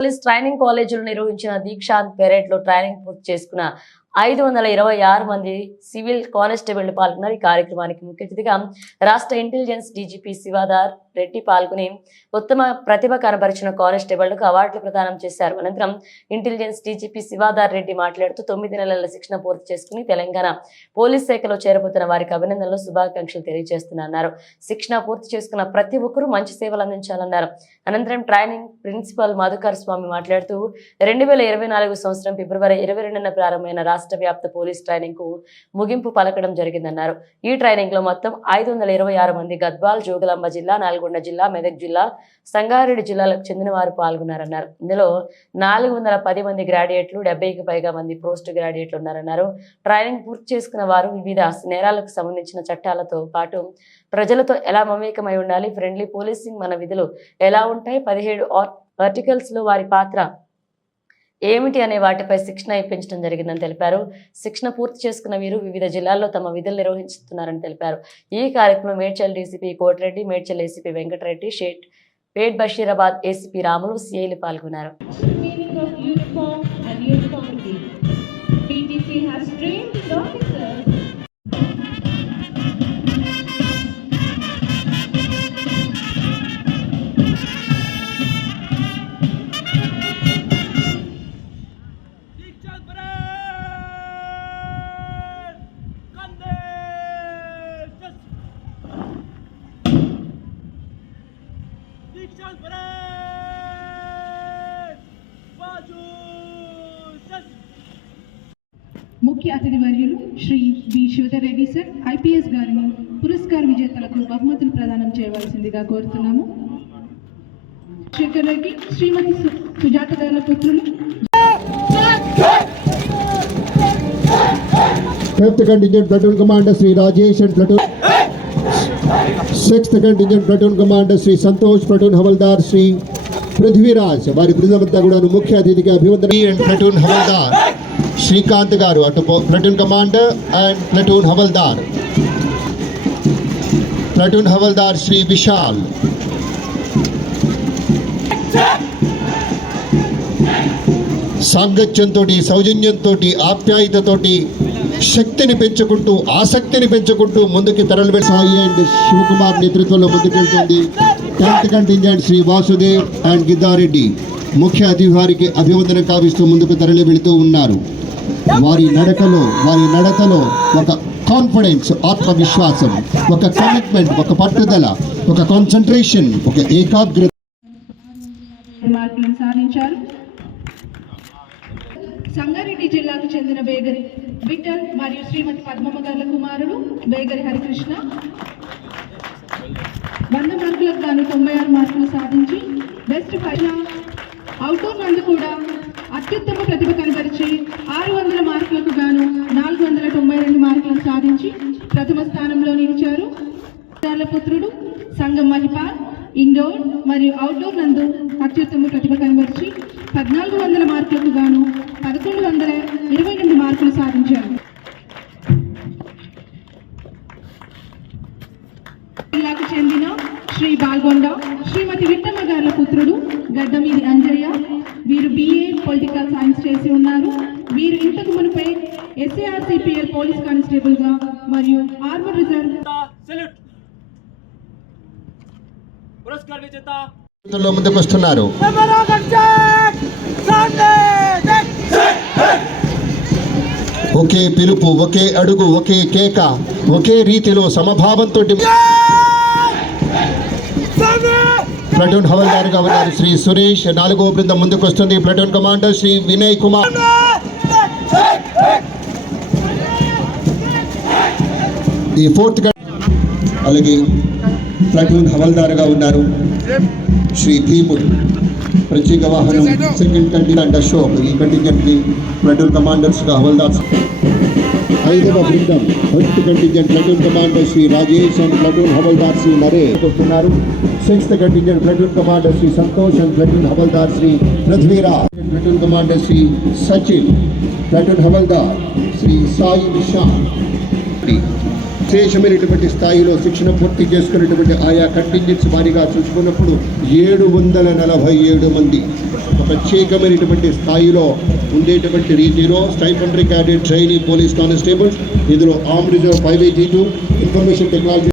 Police training కాలేజీలో నిర్వహించిన Dikshant parade లో ట్రైనింగ్ పూర్తి చేసుకున్న 526 మంది సివిల్ కానిస్టేబుల్ పాల్గొన్నారు. ఈ కార్యక్రమానికి ముఖ్య అతిథిగా రాష్ట్ర ఇంటెలిజెన్స్ డీజీపీ శివాదార్ రెడ్డి పాల్గొని ఉత్తమ ప్రతిభ కనబరిచిన కానిస్టేబుళ్లకు అవార్డులు ప్రదానం చేశారు. అనంతరం ఇంటెలిజెన్స్ డీజీపీ శివాదార్ రెడ్డి మాట్లాడుతూ 9 నెలల శిక్షణ పూర్తి చేసుకుని తెలంగాణ పోలీస్ శాఖలో చేరబోతున్న వారికి అభినందనలు శుభాకాంక్షలు తెలియజేస్తున్నారు. శిక్షణ పూర్తి చేసుకున్న ప్రతి ఒక్కరూ మంచి సేవలు అందించాలన్నారు. అనంతరం ట్రైనింగ్ ప్రిన్సిపల్ మధుకర్ స్వామి మాట్లాడుతూ 2024 సంవత్సరం ఫిబ్రవరి 22న ప్రారంభమైన రాష్ట్ర వ్యాప్త పోలీస్ ట్రైనింగ్ కు ముగింపు పలకడం జరిగిందన్నారు. ఈ ట్రైనింగ్ లో మొత్తం 526 మంది గద్వాల్, జోగులాంబ జిల్లా, నల్గొండ జిల్లా, మెదక్ జిల్లా, సంగారెడ్డి జిల్లాలకు చెందిన వారు పాల్గొన్నారన్నారు. ఇందులో 410 మంది గ్రాడ్యుయేట్లు, 70కి పైగా మంది పోస్ట్ గ్రాడ్యుయేట్లు ఉన్నారన్నారు. ట్రైనింగ్ పూర్తి చేసుకున్న వారు వివిధ నేరాలకు సంబంధించిన చట్టాలతో పాటు ప్రజలతో ఎలా మమేకమై ఉండాలి, ఫ్రెండ్లీ పోలీసింగ్ మన విధులు ఎలా ఉంటాయి, 17 ఆర్టికల్స్ లో వారి పాత్ర ఏమిటి అనే వాటిపై శిక్షణ ఇప్పించడం జరిగిందని తెలిపారు. శిక్షణ పూర్తి చేసుకున్న వీరు వివిధ జిల్లాల్లో తమ విధులు నిర్వహిస్తున్నారని తెలిపారు. ఈ కార్యక్రమం మేడ్చల్ డీసీపీ కోటిరెడ్డి, మేడ్చల్ ఏసీపీ వెంకటరెడ్డి, పేట్ బషీరాబాద్ ఏసీపీ రాములు, సిఐలు పాల్గొన్నారు. ముఖ్య అతిథి వర్యులు శ్రీ వి శివధర్ రెడ్డి సార్ ఐపీఎస్ గారిని పురస్కార విజేతలకు బహుమతులు ప్రదానం చేయవలసిందిగా కోరుతున్నాము. శేఖర్ రెడ్డి, శ్రీమతి సుజాత గారి పుత్రులు. 5th Contingent Platoon Commander Sri Rajesh and Platoon 6th Contingent Platoon Commander Sri Santosh, Platoon Havaldar Sri Prithviraj వారి బృందమంతా కూడా ముఖ్య అతిథిగా అభివందన. అండ్ ప్లటూన్ హవల్దార్ శ్రీకాంత్ గారు అటు platoon commander and platoon havildar Shri Vishal, సాంగత్యంతో, సౌజన్యంతో, ఆప్యాయతతోటి శక్తిని పెంచుకుంటూ, ఆసక్తిని పెంచుకుంటూ ముందుకు తరలి సాయి అండ్ శివకుమార్ నేతృత్వంలో ముందుకెళ్తుంది. 10th Contingent Shri Vasudev and Giddareddy ముఖ్య అతిథి వారికి అభివందనం కావిస్తూ ముందుకు తరలి వెళుతూ ఉన్నారు. వారి నడకలో ఒక కాన్ఫిడెన్స్, ఆత్మవిశ్వాసం, ఒక కమిట్మెంట్, ఒక పట్టుదల, ఒక కాన్సన్ట్రేషన్, ఒక ఏకాగ్రత సాధించారు. సంగారెడ్డి జిల్లాకు చెందిన బేగరి విఠల్ మరియు శ్రీమతి పద్మమ్మ గారి కుమారుడు బేగరి హరికృష్ణ 100 మార్కులకు గాను 96 మార్కులు సాధించి బెస్ట్ అవుట్డోర్ నందు కూడా అత్యుత్తమ ప్రతిభ కనబరిచి 600 మార్కులకు గాను 492 మార్కులను సాధించి ప్రథమ స్థానంలో నిలిచారు. పుత్రుడు సంగం మహిపాల్ ఇండోర్ మరియు అవుట్డోర్ నందు అత్యుత్తమ ప్రతిభ కనబరిచి 1400 మార్కులకు గాను 1122 మార్కులు సాధించారు. జిల్లాకు చెందిన శ్రీ బాల్గొండ శ్రీమతి విట్టమ్మ గారి పుత్రుడు గడ్డమీది అంజయ్య, వీరు BA పొలిటికల్ సైన్స్ చేసి ఉన్నారు. వీరు ఇంతకు మునిపై SARCPL పోలీస్ కానిస్టేబుల్ గా మరియు ఆర్మర్ రిజర్వ్ ముందుకు వస్తున్నారు. ఒకే పిలుపు, ఒకే అడుగు, ఒకే కేక, ఒకే రీతిలో సమభావంతో ప్లటూన్ హవల్దారుగా ఉన్నారు శ్రీ సురేష్. 4వ బృందం ముందుకు వస్తుంది. Platoon commander Shri Vinay Kumar. ఈ 4th అలాగే ప్లటూన్ హవల్దారుగా ఉన్నారు శ్రీ భీముడు. ప్రత్యేక వాహనం 2nd Contingent అశోక్. ఈ కంటింజెంట్కి ప్లటూన్ కమాండర్స్గా హవల్దార్స్. 5వ బృందం 1st Contingent platoon commander Shri Rajesh and platoon havildar Shri Naresh వస్తున్నారు. 6th Contingent platoon commander Shri Santosh and platoon havildar Shri Prithviraj, platoon commander Shri Sachin, platoon havildar Shri Sai Vishal. విశేషమైనటువంటి స్థాయిలో శిక్షణ పూర్తి చేసుకున్నటువంటి ఆయా కంటింజెంట్స్ వారిగా చూసుకున్నప్పుడు 747 మంది ప్రత్యేకమైనటువంటి స్థాయిలో ఉండేటువంటి రీతిలో stipendiary cadet trainee police constables, ఇందులో arm reserve 582 information technology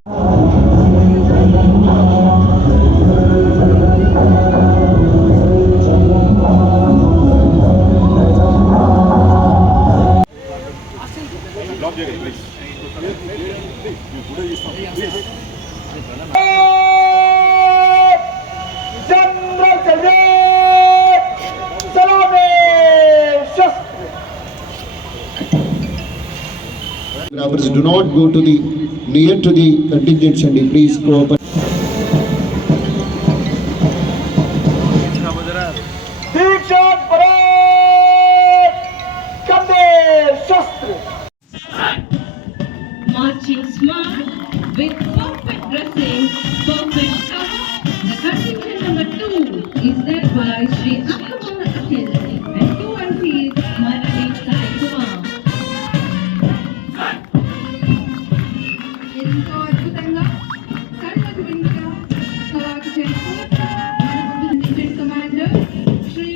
Robbers, do not go to the near to the contingents and please cooperate. दीक्षांत परेड कंधे शस्त्र Marching smart with perfect dressing, perfect cover. The contingent number 2 is led by Shri Akkamala Akhil and 2 is Manali Sai Kumar. ఎంతో అద్భుతంగా కళ్ళకు విందుగా కవాతు చేస్తూ మన ముందు contingent commander Shri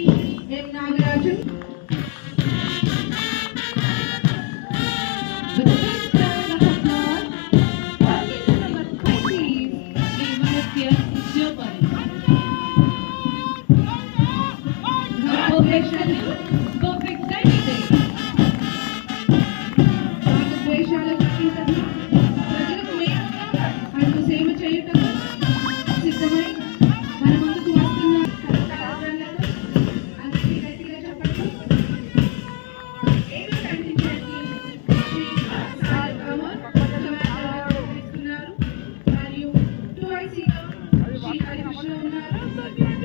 M Nagarajan. With a big round of applause, contingent number 20 Shri Manasya Jopan. Perfect salute, perfect timing. రాగద్వేషాలకు అతీతంగా ప్రజలకు మేలుగా అటు సేవ చేయుటకు సిద్ధమై మన ముందుకు వస్తున్న కళాకారులతో అందరికీ గట్టిగా చెప్పండి. ఏడు కంటింజెంట్ని శ్రీ సాయి అమర్ కమాండర్ నిర్వహిస్తున్నారు మరియు 2ICగా శ్రీ హరికృష్ణ ఉన్నారు.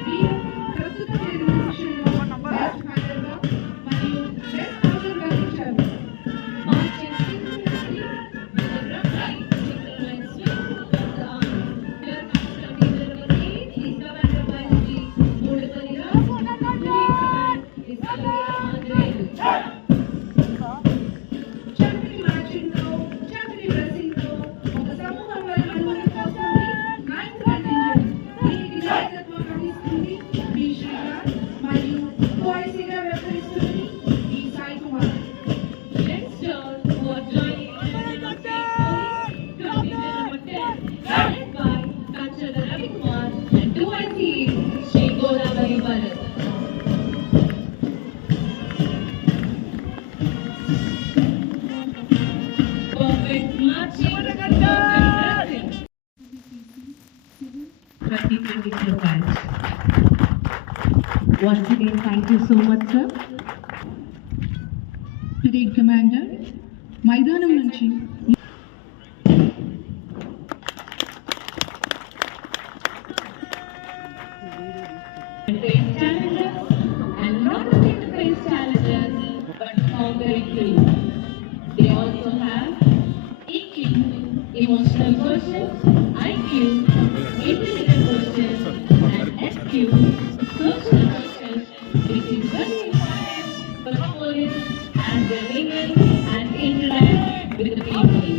వీరు ప్రస్తుతం జరిగిన సెషన్లో బెస్ట్ ఫైటర్గా మరియు బెస్ట్ బౌలర్గా నిలిచారు. Marching synchronously with a drum beat, synchronized swing of the arm. Here comes contingent number 8 is commanded by Shri Mudapalli Rao. Today command is Kalaya Anjaneyu. చక్కని మార్చింగ్తో చక్కని డ్రెస్సింగ్తో ఒక సమూహం వల్ల అనుమతికి వస్తుంది 9th కంటింజెంట్. దీనికి నాయకత్వం వహిస్తుంది బి శ్రీకాంత్ మరియు 2ICగా వ్యవహరిస్తుంది ఈ Sai Kumar. Next turn who are joining contingent number 10 led by Kanchana Ravi Kumar and 2IC Shri Godavari Bharat. Perfect marching, perfect dressing. 2022 batch. Once again, thank you so much, sir. Parade Commander, మైదానం నుంచి face challenges, and not only to face challenges, but perform very clean. They also have EQ, emotional quotient, IQ, intelligent quotient, and SQ, social quotient, which is very important for the police as they mingle and interact with the people.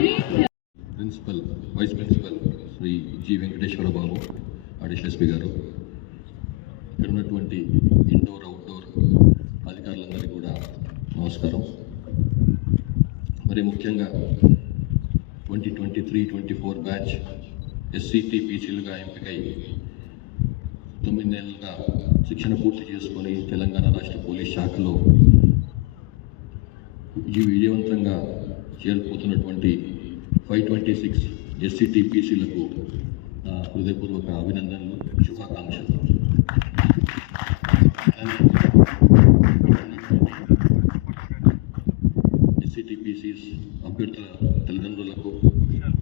Principal vice principal Shri G Venkateswara Babu additional SP గారు, ఇక్కడ ఉన్నటువంటి indoor outdoor అధికారులందరికీ కూడా నమస్కారం. మరి ముఖ్యంగా 2023-24 batch SCTPCలుగా ఎంపికై 9 నెలలుగా శిక్షణ పూర్తి చేసుకొని తెలంగాణ రాష్ట్ర పోలీస్ శాఖలో విజయవంతంగా చేరుకుపోతున్నటువంటి 526 SCTPCలకు నా హృదయపూర్వక అభినందనలు, శుభాకాంక్షలు. SCTPCs అభ్యర్థుల తల్లిదండ్రులకు,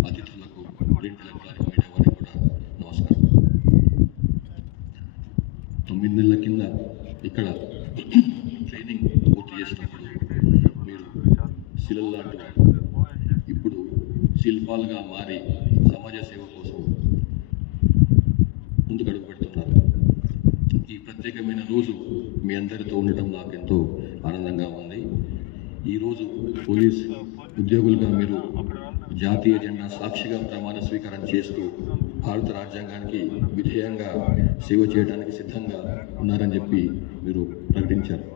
అతిథులకు, ప్రింట్ ఎలక్ట్రానిక్ మీడియా వారికి కూడా నమస్కారం. 9 నెలల కింద ఇక్కడ ట్రైనింగ్ పూర్తి చేసినప్పుడు మీరు శిలలు లాంటి ఇప్పుడు శిల్పాలుగా మారి సమాజ సేవ కోసం ముందుకు అడుగు పెడుతున్నారు. ఈ ప్రత్యేకమైన రోజు మీ అందరితో ఉండటం నాకెంతో ఆనందంగా ఉంది. ఈరోజు పోలీస్ ఉద్యోగులుగా మీరు జాతీయ జెండా సాక్షిగా ప్రమాణ స్వీకారం చేస్తూ భారత రాజ్యాంగానికి విధేయంగా సేవ చేయడానికి సిద్ధంగా ఉన్నారని చెప్పి మీరు ప్రకటించారు.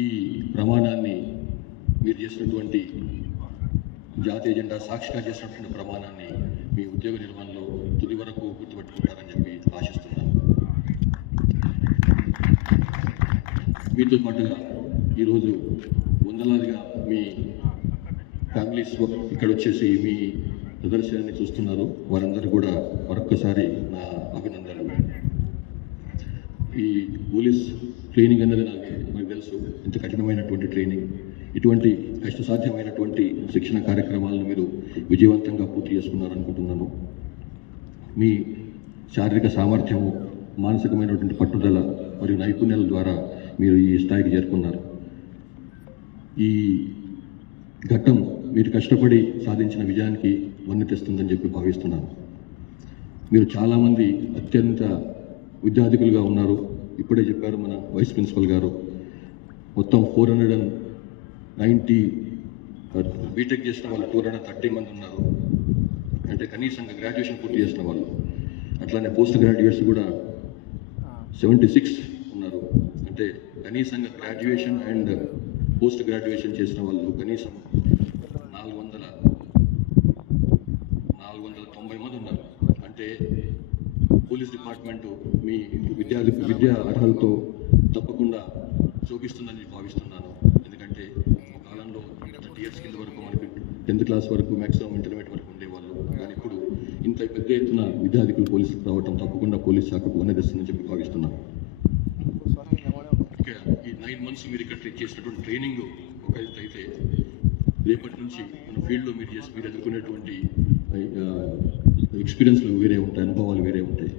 ఈ ప్రమాణాన్ని మీరు చేసినటువంటి జాతీయ జెండా సాక్షిగా చేసినటువంటి ప్రమాణాన్ని మీ ఉద్యోగ నిర్వహణలో తుది వరకు గుర్తుపెట్టుకుంటారని చెప్పి ఆశిస్తున్నాను. మీతో పాటుగా ఈరోజు వందలాదిగా మీ ఫ్యామిలీస్ ఇక్కడ వచ్చేసి మీ ప్రదర్శనని చూస్తున్నారు. వారందరూ కూడా మరొక్కసారి నా అభినందనలు. ఈ పోలీస్ ట్రైనింగ్ అనేది నాకు తెలుసు, ఇంత కఠినమైనటువంటి ట్రైనింగ్, ఇటువంటి కష్టసాధ్యమైనటువంటి శిక్షణ కార్యక్రమాలను మీరు విజయవంతంగా పూర్తి చేసుకున్నారనుకుంటున్నాను. మీ శారీరక సామర్థ్యము, మానసికమైనటువంటి పట్టుదల మరియు నైపుణ్యాల ద్వారా మీరు ఈ స్థాయికి చేరుకున్నారు. ఈ ఘట్టం మీరు కష్టపడి సాధించిన విజయానికి వన్నె తెస్తుందని చెప్పి భావిస్తున్నాను. మీరు చాలామంది అత్యంత విద్యార్థికులుగా ఉన్నారు. ఇప్పుడే చెప్పారు మన వైస్ ప్రిన్సిపల్ గారు, మొత్తం 490 బీటెక్ చేసిన వాళ్ళు 230 మంది ఉన్నారు. అంటే కనీసంగా గ్రాడ్యుయేషన్ పూర్తి చేసిన వాళ్ళు. అట్లానే పోస్ట్ గ్రాడ్యుయేట్స్ కూడా 76 ఉన్నారు. అంటే కనీసంగా గ్రాడ్యుయేషన్ అండ్ పోస్ట్ గ్రాడ్యుయేషన్ చేసిన వాళ్ళు కనీసం 490 మంది ఉన్నారు. అంటే పోలీస్ డిపార్ట్మెంటు మీ విద్యా అర్హతతో తప్పకుండా శోభిస్తుందని భావిస్తున్నాను. ఎందుకంటే ఒక కాలంలో 30 ఇయర్స్ కింద వరకు మనకి 10th క్లాస్ వరకు మ్యాక్సిమం ఇంటర్మీడియట్ వరకు ఉండేవాళ్ళు. కానీ ఇప్పుడు ఇంత పెద్ద ఎత్తున విద్యార్థికులు పోలీసులకు రావడం తప్పకుండా పోలీస్ శాఖకు వన్నెదిస్తుందని చెప్పి భావిస్తున్నాను. ఇక ఈ 9 months మీరు ఇక్కడ చేసినటువంటి ట్రైనింగ్ ఒక అయితే, రేపటి నుంచి మన ఫీల్డ్లో మీరు ఎదుర్కొనేటువంటి ఎక్స్పీరియన్స్లు వేరే ఉంటాయి, అనుభవాలు వేరే ఉంటాయి.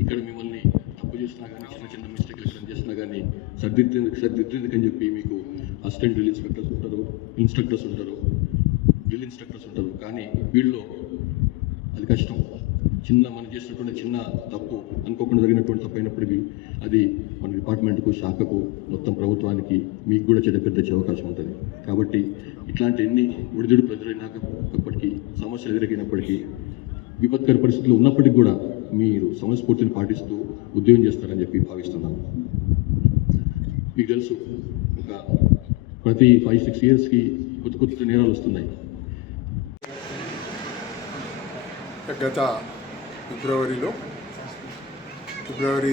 ఇక్కడ మిమ్మల్ని తప్పు చేసినా కానీ, చిన్న మిస్టేక్లు ఎక్కడ చేసినా కానీ సర్దిద్దేందుకని చెప్పి మీకు అసిస్టెంట్ డ్రిల్ ఇన్స్పెక్టర్స్ ఉంటారు, ఇన్స్ట్రక్టర్స్ ఉంటారు, డ్రిల్ ఇన్స్ట్రక్టర్స్ ఉంటారు. కానీ ఫీల్డ్లో అది కష్టం. మనం చేసినటువంటి చిన్న తప్పు, అనుకోకుండా జరిగినటువంటి తప్పు అయినప్పటికీ అది మన డిపార్ట్మెంట్కు, శాఖకు, మొత్తం ప్రభుత్వానికి, మీకు కూడా పెద్ద అవకాశం ఉంటుంది. కాబట్టి ఇట్లాంటి ఎన్ని ఒడిదుడుకులు ఎదురైనప్పటికీ, సమస్యలు ఎదురైనప్పటికీ, విపత్కర పరిస్థితులు ఉన్నప్పటికీ కూడా మీరు సమయస్ఫూర్తిని పాటిస్తూ ఉద్యోగం చేస్తారని చెప్పి భావిస్తున్నాను. మీకు తెలుసు, ఒక ప్రతి 5-6 yearsకి కొత్త నేరాలు వస్తున్నాయి. గత ఫిబ్రవరి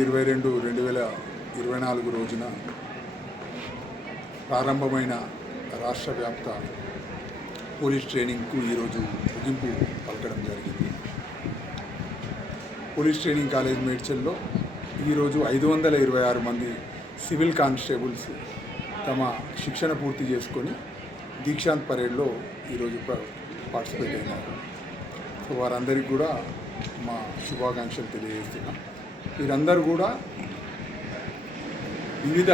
22, 2024 రోజున ప్రారంభమైన రాష్ట్ర వ్యాప్త పోలీస్ ట్రైనింగ్కు ఈరోజు ముగింపు పలకడం జరిగింది. పోలీస్ ట్రైనింగ్ కాలేజ్ మేడ్చల్లో ఈరోజు 526 మంది సివిల్ కానిస్టేబుల్స్ తమ శిక్షణ పూర్తి చేసుకొని దీక్షాంత్ పరేడ్లో ఈరోజు పార్టిసిపేట్ అయినారు. సో వారందరికీ కూడా మా శుభాకాంక్షలు తెలియజేస్తున్నాం. వీరందరూ కూడా వివిధ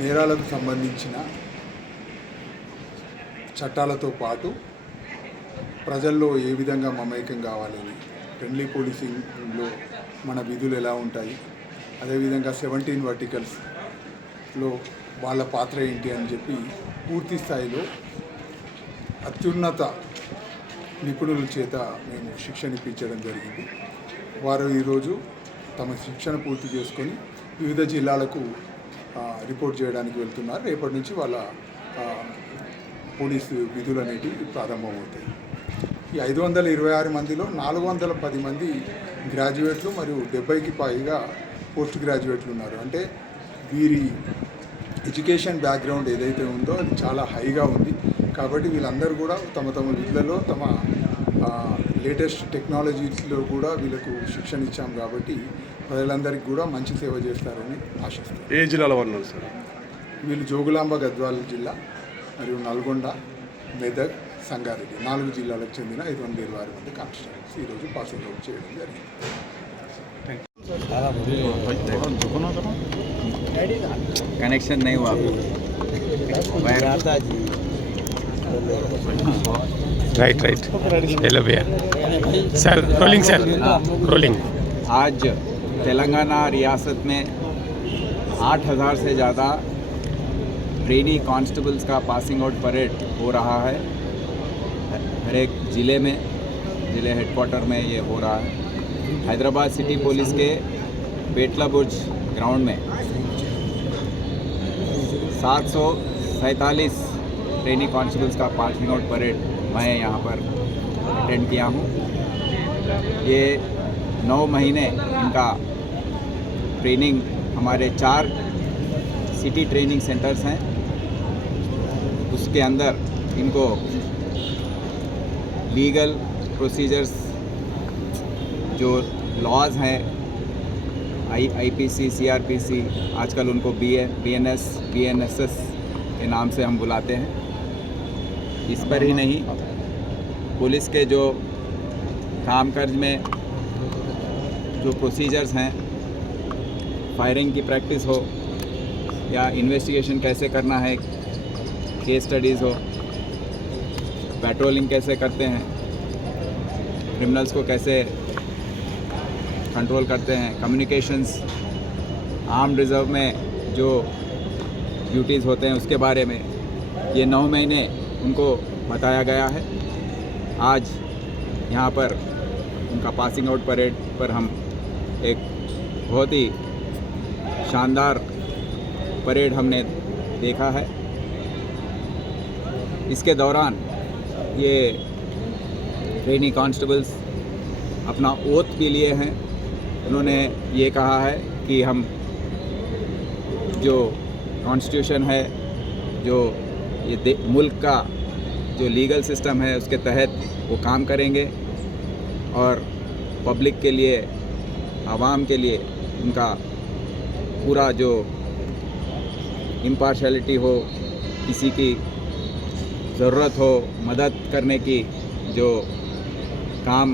నేరాలకు సంబంధించిన చట్టాలతో పాటు ప్రజల్లో ఏ విధంగా మమేకం కావాలని, ఫ్రెండ్లీ పోలీసింగ్లో మన విధులు ఎలా ఉంటాయి, అదేవిధంగా 17 వర్టికల్స్లో వాళ్ళ పాత్ర ఏంటి అని చెప్పి పూర్తి స్థాయిలో అత్యున్నత నిపుణుల చేత మేము శిక్షణ ఇప్పించడం జరిగింది. వారు ఈరోజు తమ శిక్షణ పూర్తి చేసుకొని వివిధ జిల్లాలకు రిపోర్ట్ చేయడానికి వెళ్తున్నారు. రేపటి నుంచి వాళ్ళ పోలీసు విధులు అనేటివి ప్రారంభమవుతాయి. ఈ 526 మందిలో 410 మంది గ్రాడ్యుయేట్లు మరియు 70కి పైగా పోస్ట్ గ్రాడ్యుయేట్లు ఉన్నారు. అంటే వీరి ఎడ్యుకేషన్ బ్యాక్గ్రౌండ్ ఏదైతే ఉందో అది చాలా హైగా ఉంది. కాబట్టి వీళ్ళందరూ కూడా తమ తమ విధులలో తమ లేటెస్ట్ టెక్నాలజీస్లో కూడా వీళ్ళకు శిక్షణ ఇచ్చాం. కాబట్టి ప్రజలందరికీ కూడా మంచి సేవ చేస్తారని ఆశిస్తారు. ఏ జిల్లాలో ఉన్నారు సార్? వీళ్ళు జోగులాంబ గద్వాల జిల్లా మరియు నల్గొండ, మెదక్, సంగారెడ్డి 4 జిల్లాలకు చెందిన 526 మంది కానిస్టేబుల్స్ ఈరోజు పాసింగ్ అవుట్ చేయడం జరిగింది. कनेक्शन नहीं हुआ राइट हेलो भैया सर रोलिंग सर रोलिंग। आज तेलंगाना रियासत में 8,000 से ज़्यादा ट्रेनी कांस्टेबल्स का पासिंग आउट परेड हो रहा है। हर एक ज़िले में, ज़िले हेडक्वार्टर में ये हो रहा है। हैदराबाद सिटी पुलिस के बेटला बुर्ज ग्राउंड में 747 ट्रेनी कांस्टेबल्स का पासिंग आउट परेड मैं यहाँ पर अटेंड किया हूँ। ये 9 महीने इनका ट्रेनिंग हमारे 4 सिटी ट्रेनिंग सेंटर्स हैं, उसके अंदर इनको लीगल प्रोसीजर्स जो लॉज हैं आईपीसी, सीआरपीसी, आजकल उनको बीएनएस, बीएनएसएस के नाम से हम बुलाते हैं। इस पर ही नहीं, पुलिस के जो कामकाज में जो प्रोसीजर्स हैं, फायरिंग की प्रैक्टिस हो या इन्वेस्टिगेशन कैसे करना है, केस स्टडीज़ हो, पेट्रोलिंग कैसे करते हैं, क्रिमिनल्स को कैसे कंट्रोल करते हैं, कम्युनिकेशंस, आर्म्ड रिजर्व में जो ड्यूटीज़ होते हैं उसके बारे में ये 9 महीने उनको बताया गया है। आज यहाँ पर उनका पासिंग आउट परेड पर हम एक बहुत ही शानदार परेड हमने देखा है। इसके दौरान ये ट्रेनी कांस्टेबल्स अपना ओथ भी लिए हैं। उन्होंने ये कहा है कि हम जो कॉन्स्टिट्यूशन है, जो ये मुल्क का जो लीगल सिस्टम है उसके तहत वो काम करेंगे और पब्लिक के लिए, आवाम के लिए उनका पूरा जो इम्पार्शलिटी हो, किसी की ज़रूरत हो मदद करने की, जो काम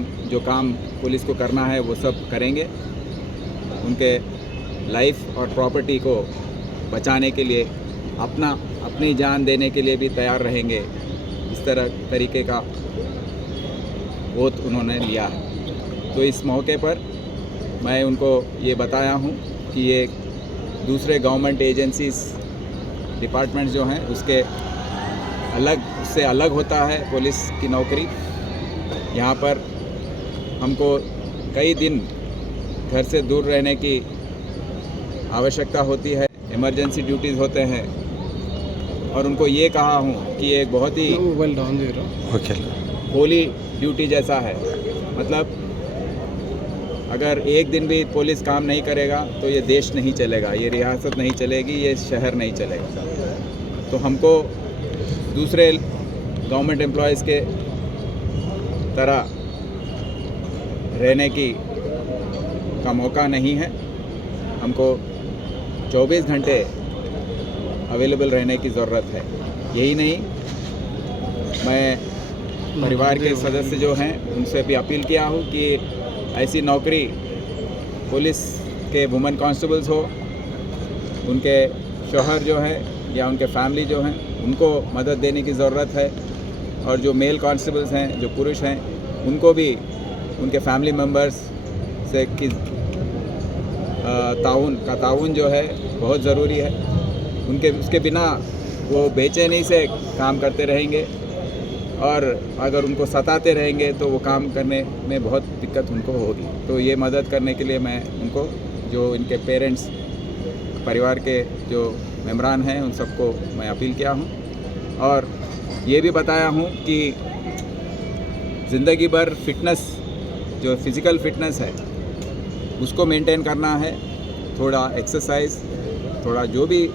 पुलिस को करना है वो सब करेंगे। उनके लाइफ और प्रॉपर्टी को बचाने के लिए अपनी जान देने के लिए भी तैयार रहेंगे। इस तरीके का ओथ उन्होंने लिया है। तो इस मौके पर मैं उनको ये बताया हूँ कि ये दूसरे गवर्नमेंट एजेंसीज़, डिपार्टमेंट्स जो हैं उससे अलग होता है पुलिस की नौकरी। यहाँ पर हमको कई दिन घर से दूर रहने की आवश्यकता होती है, इमरजेंसी ड्यूटीज़ होते हैं और उनको ये कहा हूँ कि एक बहुत ही होली ड्यूटी जैसा है। मतलब अगर एक दिन भी पुलिस काम नहीं करेगा तो ये देश नहीं चलेगा, ये रियासत नहीं चलेगी, ये शहर नहीं चलेगा। तो हमको दूसरे गवर्नमेंट एम्प्लॉयज़ के तरह रहने का मौका नहीं है। हमको 24 घंटे अवेलेबल रहने की ज़रूरत है। यही नहीं, मैं परिवार के सदस्य जो हैं उनसे भी अपील किया हूँ कि ऐसी नौकरी पुलिस के वुमेन कांस्टेबल्स हो, उनके शौहर जो हैं या उनके फैमिली जो हैं उनको मदद देने की ज़रूरत है। और जो मेल कांस्टेबल्स हैं, जो पुरुष हैं, उनको भी उनके फैमिली मेम्बर्स से ताउन जो है बहुत ज़रूरी है। उसके बिना वो बेचैनी से काम करते रहेंगे। और अगर उनको सताते रहेंगे तो वो काम करने में बहुत दिक्कत उनको होगी। तो ये मदद करने के लिए मैं उनको, जो इनके पेरेंट्स, परिवार के जो मेम्बरान हैं, उन सबको मैं अपील किया हूँ और ये भी बताया हूँ कि ज़िंदगी भर फिटनेस, जो फिज़िकल फिटनेस है, उसको मेंटेन करना है। थोड़ा एक्सरसाइज, थोड़ा जो भी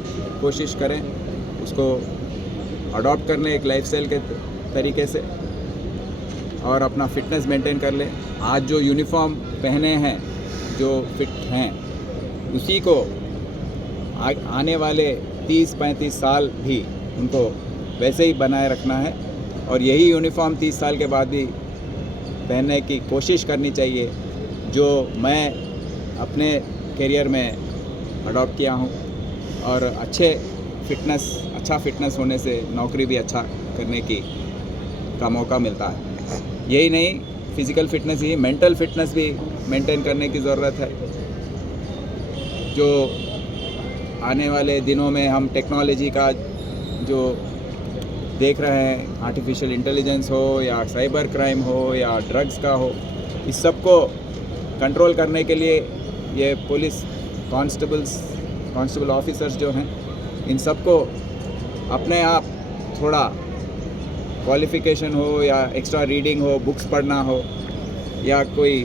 कोशिश करें उसको अडॉप्ट करने एक लाइफस्टाइल के तरीके से और अपना फिटनेस मेंटेन कर लें। आज जो यूनिफॉर्म पहने हैं, जो फिट हैं, उसी को आने वाले 30-35 साल भी उनको वैसे ही बनाए रखना है और यही यूनिफॉर्म 30 साल के बाद भी पहनने की कोशिश करनी चाहिए, जो मैं अपने करियर में अडॉप्ट किया हूँ। और अच्छा फिटनेस होने से नौकरी भी अच्छा करने का मौका मिलता है। यही नहीं, फिज़िकल फिटनेस ही, मेंटल फिटनेस भी मेंटेन करने की ज़रूरत है। जो आने वाले दिनों में हम टेक्नोलॉजी का जो देख रहे हैं, आर्टिफिशियल इंटेलिजेंस हो या साइबर क्राइम हो या ड्रग्स का हो, इस सब को कंट्रोल करने के लिए ये पुलिस कांस्टेबल ऑफिसर्स जो हैं, इन सबको अपने आप थोड़ा क्वालिफ़िकेशन हो या एक्स्ट्रा रीडिंग हो, बुक्स पढ़ना हो या कोई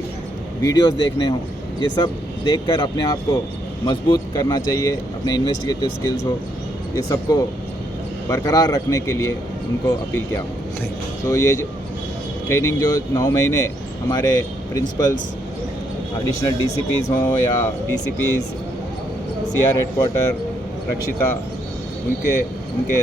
वीडियोस देखने हो, ये सब देखकर अपने आप को मजबूत करना चाहिए। अपने इन्वेस्टिगेटिव स्किल्स हो, ये सबको बरकरार रखने के लिए उनको अपील किया हूँ। तो ये जो ट्रेनिंग जो 9 महीने हमारे प्रिंसिपल्स, एडिशनल DCPs हों या DCPs, CR हेडक्वार्टर, रक्षिता, उनके